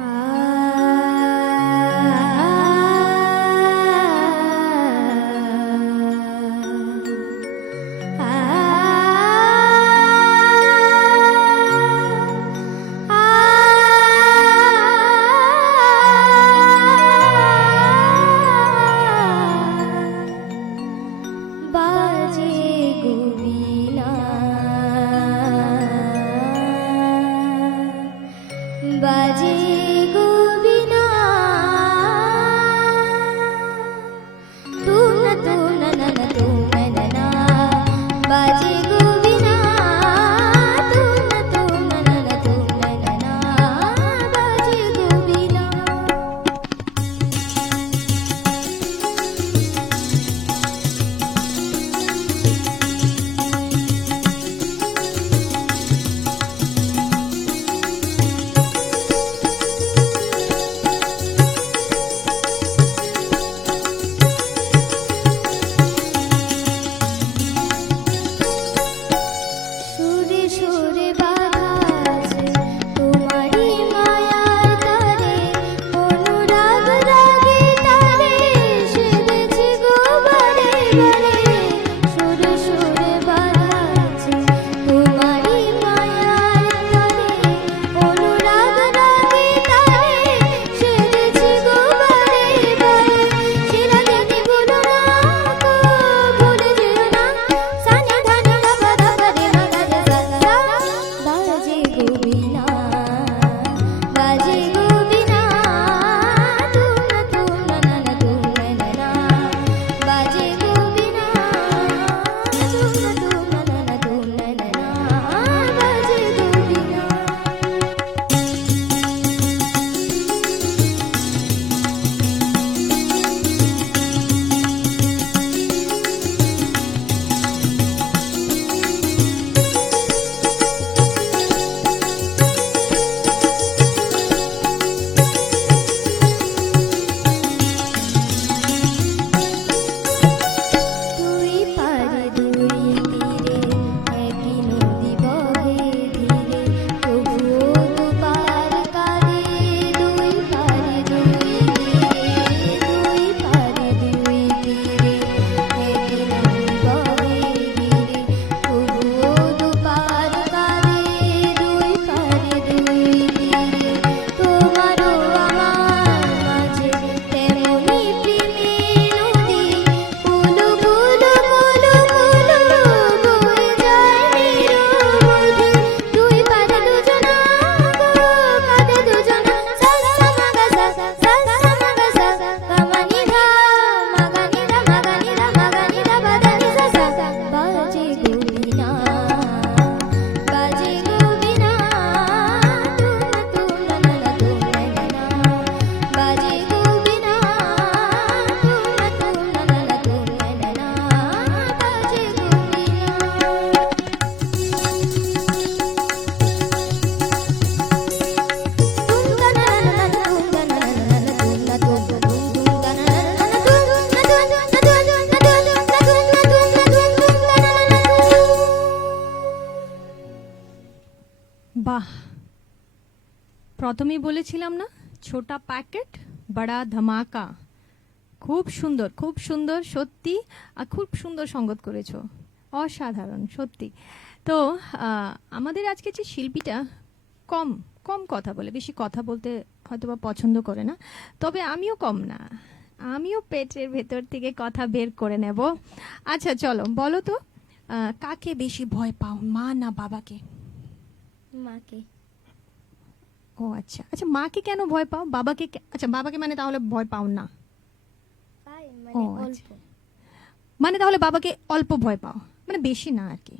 Ah. বাহ। প্রথমেই বলেছিলাম না, ছোটা প্যাকেট, বড়া ধামাকা। খুব সুন্দর খুব সুন্দর, সত্যি, আর খুব সুন্দর সঙ্গত করেছ। অসাধারণ, সত্যি। তো আমাদের আজকে যে শিল্পীটা কম কম কথা বলে, বেশি কথা বলতে হয়তো বা পছন্দ করে না, তবে আমিও কম না। আমিও পেটের ভেতর থেকে কথা বের করে নেব। আচ্ছা চলো, বলো তো কাকে বেশি ভয় পাও, মা না বাবাকে? মাকে। ও আচ্ছা। আচ্ছা মাকে কেন ভয় পাও? বাবাকে আচ্ছা বাবাকে মানে তাহলে ভয় পাও না। ও মানে আচ্ছা। মানে তাহলে বাবাকে অল্প ভয় পাও? মানে বেশি না আর কি।